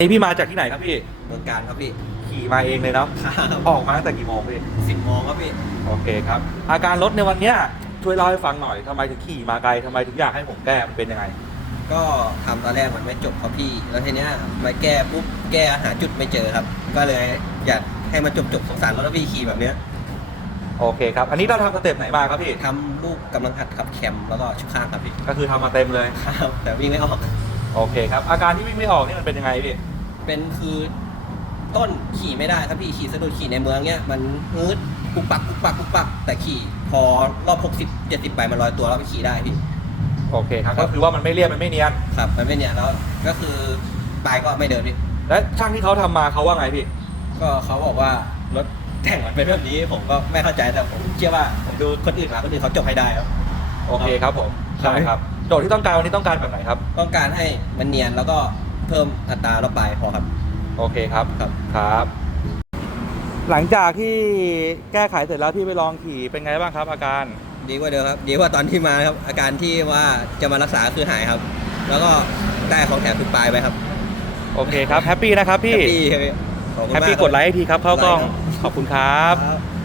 นี่พี่มาจากที่ไหนครับพี่เมืองการครับพี่ขี่มาเองเลยเนาะครับออกมาตั้งแต่กี่โมงพี่สิบโมงครับพี่โอเคครับ อาการรถในวันเนี้ยช่วยเล่าให้ฟังหน่อยทำไมถึงขี่มาไกลทำไมถึงอยากให้ผมแก้มันเป็นยังไง ก็ทำตอนแรกมันไม่จบครับพี่ แล้วทีเนี้ยมาแก้ปุ๊บแก้หาจุดไม่เจอครับ ก็เลยอยากให้มันจบจบๆสงสารรถแล้วพี่ขี่แบบเนี้ยโอเคครับ อันนี้เราทำสเต็ปไหนมาครับพี่ทำลูกกำลังหัดขับแคมแล้วก็ชุกข้างครับพี่ก็คือทำมาเต็มเลย ครับแต่วิ่งไม่ออก โอเคครับอาการที่วิ่งไม่ออกนี่มันเป็นยังไงพี่ เป็นคือต้นขี่ไม่ได้ครับพี่ขี่สะดุดขี่ในเมืองเนี้ยมันงืดปุกปักปุกปักปุกปัก แต่ขี่พอรอบ60 70ไปมันลอยตัวแล้วไปขี่ได้พี่ โอเคครับก็คือว่ามันไม่เรียบมันไม่เนียนครับมันไม่เนี่ยแล้วก็คือปลายก็ไม่เดินพี่และช่างที่เขาทำมาเขาว่าไงพี่ ก็เขาบอกว่ารถแต่งมันเป็นแบบนี้ผมก็ไม่เข้าใจแต่ผมเชื่อว่าผมดูคนอื่นมาคนอื่นเขาจบให้ได้ครับโอเคครับผมใช่ใช่ครับโจทย์ที่ต้องการวันนี้ต้องการแบบไหนครับ ต้องการให้มันเนียนแล้วก็ เพิ่มอัตรารอบปลายพอครับ โอเคครับครับ ครับ หลังจากที่แก้ไขเสร็จแล้วพี่ไปลองขี่เป็นไงบ้างครับ อาการ ดีกว่าเดิมครับดีกว่าตอนที่มาครับอาการที่ว่าจะมารักษาคือหายครับ แล้วก็ได้ของแถมคือปลายไปครับโอเคครับแฮปปี้นะครับพี่แฮปปี้ครับขอบคุณแฮปมากปี้ครับกดไลค์ให้ทีครับเข้ากล้องไลค์ครับขอบคุณครับ ครับ